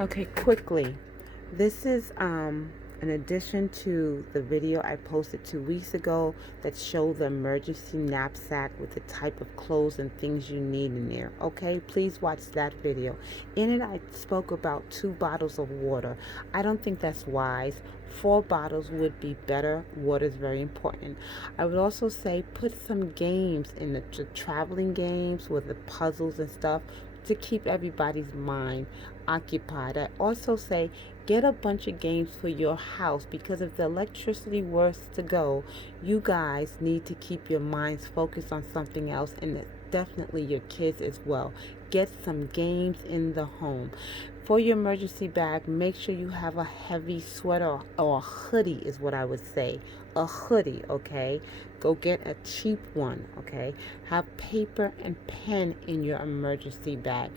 Okay, quickly. This is an addition to the video I posted 2 weeks ago that showed the emergency knapsack with the type of clothes and things you need in there. Okay, please watch that video. In it, I spoke about 2 bottles of water. I don't think that's wise. 4 bottles would be better. Water is very important. I would also say put some games in the traveling games with the puzzles and stuff to keep everybody's mind occupied. I also say get a bunch of games for your house because if the electricity was to go, you guys need to keep your minds focused on something else, and definitely your kids as well. Get some games in the home. For your emergency bag, make sure you have a heavy sweater or a hoodie, is what I would say. A hoodie, okay? Go get a cheap one, okay? Have paper and pen in your emergency bag.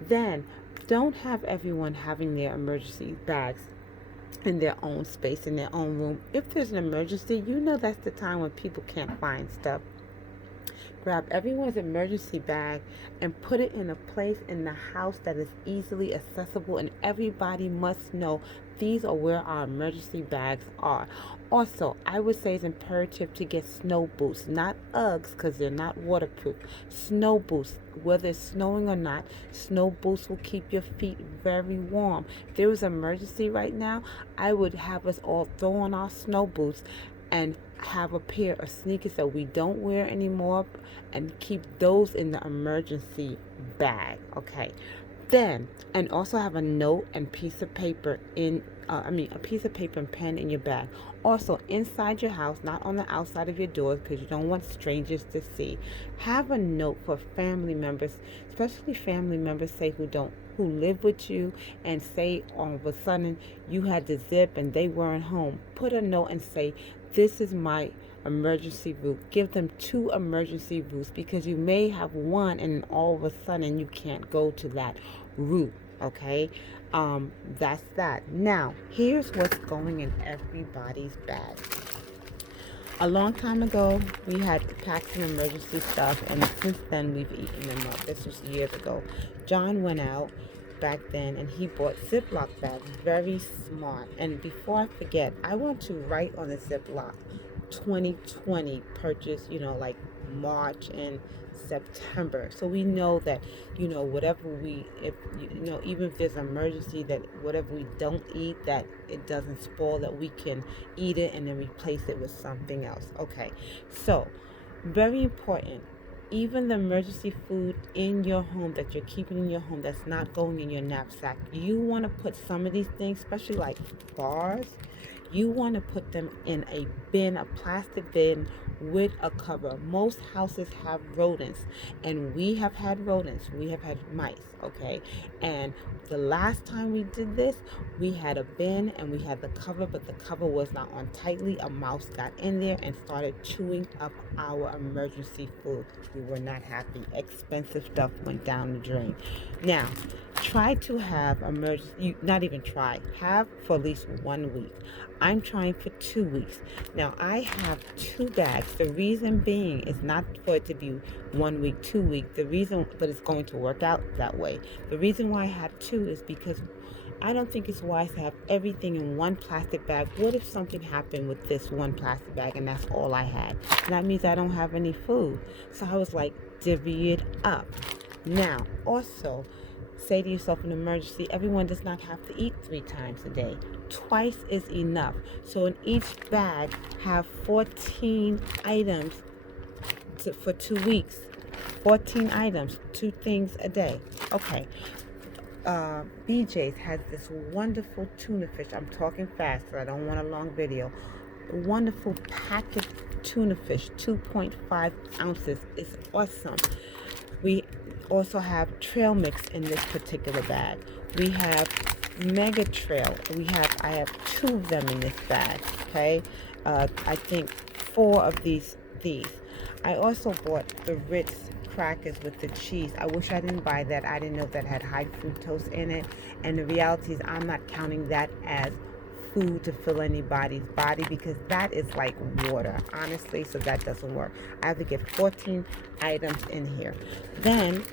Then, don't have everyone having their emergency bags in their own space, in their own room. If there's an emergency, you know that's the time when people can't find stuff. Grab everyone's emergency bag and put it in a place in the house that is easily accessible, and everybody must know these are where our emergency bags are. Also, I would say it's imperative to get snow boots, not Uggs because they're not waterproof. Snow boots, whether it's snowing or not, snow boots will keep your feet very warm. If there was an emergency right now, I would have us all throw on our snow boots and have a pair of sneakers that we don't wear anymore and keep those in the emergency bag. Okay, then, and also have a note and piece of paper in a piece of paper and pen in your bag. Also, inside your house, not on the outside of your doors, because you don't want strangers to see. Have a note for family members, especially family members, say who live with you, and say all of a sudden you had to zip and they weren't home. Put a note and say, this is my emergency route. Give them 2 emergency routes because you may have one and all of a sudden you can't go to that route. Okay, that's that. Now, here's what's going in everybody's bag. A long time ago, we had packed some emergency stuff, and since then we've eaten them up. This was years ago. John went out back then and he bought Ziploc bags. Very smart. And before I forget, I want to write on the Ziploc 2020 purchase, like March and September. So we know that, whatever if, even if there's an emergency, that whatever we don't eat, that it doesn't spoil, that we can eat it and then replace it with something else. Okay. So, very important. Even the emergency food in your home that you're keeping in your home that's not going in your knapsack, you want to put some of these things, especially like bars, you want to put them in a bin, a plastic bin with a cover. Most houses have rodents, and we have had rodents. We have had mice, okay? And the last time we did this, we had a bin and we had the cover, but the cover was not on tightly. A mouse got in there and started chewing up our emergency food. We were not happy. Expensive stuff went down the drain. Now, try to have emergency, not even try, have for at least 1 week. I'm trying for 2 weeks. Now, I have 2 bags. The reason being is not for it to be 1 week, 2 week. But it's going to work out that way. The reason why I have 2 is because I don't think it's wise to have everything in one plastic bag. What if something happened with this one plastic bag and that's all I had? That means I don't have any food. So I was like, divvy it up. Now, also, say to yourself in an emergency, everyone does not have to eat 3 times a day. Twice is enough. So in each bag, have 14 items for 2 weeks. 14 items, 2 things a day. Okay. BJ's has this wonderful tuna fish. I'm talking fast, so I don't want a long video. Wonderful packet tuna fish, 2.5 ounces. It's awesome. We also have trail mix in this particular bag. We have mega trail. I have 2 of them in this bag. Okay, I think 4 of these. I also bought the Ritz crackers with the cheese. I wish I didn't buy that. I didn't know that had high fructose in it. And the reality is I'm not counting that as food to fill anybody's body because that is like water, honestly, so that doesn't work. I have to get 14 items in here. Then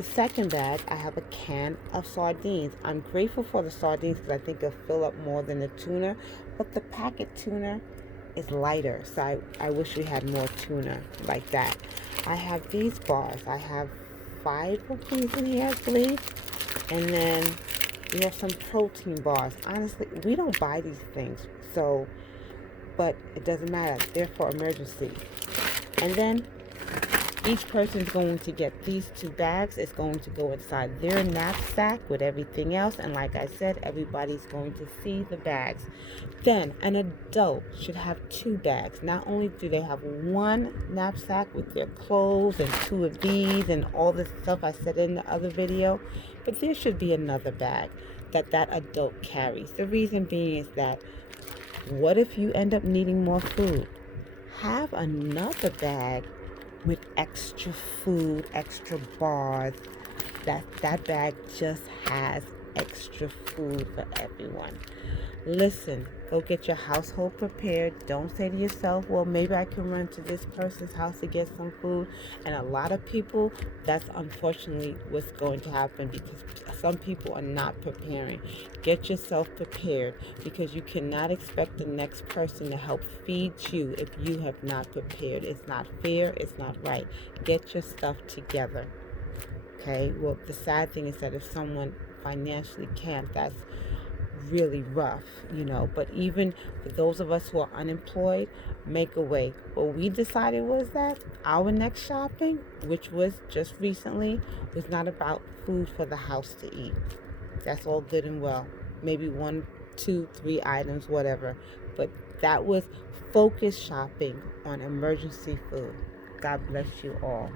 The second bag, I have a can of sardines. I'm grateful for the sardines because I think it'll fill up more than the tuna, but the packet tuna is lighter, so I wish we had more tuna like that. I have these bars. I have 5 of these in here, I believe. And then we have some protein bars. Honestly, we don't buy these things, so, but it doesn't matter. They're for emergency. And then each person is going to get these 2 bags. It's going to go inside their knapsack with everything else. And like I said, everybody's going to see the bags. Then an adult should have 2 bags. Not only do they have 1 knapsack with their clothes and 2 of these and all the stuff I said in the other video, but there should be another bag that adult carries. The reason being is that what if you end up needing more food? Have another bag with extra food, extra bars. That bag just has extra food for everyone. Listen, go get your household prepared. Don't say to yourself, well, maybe I can run to this person's house to get some food. And a lot of people, that's unfortunately what's going to happen, because some people are not preparing. Get yourself prepared, because you cannot expect the next person to help feed you if you have not prepared. It's not fair. It's not right. Get your stuff together. Okay? Well, the sad thing is that if someone financially can't, that's really rough, but even for those of us who are unemployed, make a way. What we decided was that our next shopping, which was just recently, was not about food for the house to eat. That's all good and well, maybe 1, 2, 3 items, whatever, but that was focused shopping on emergency food. God bless you all.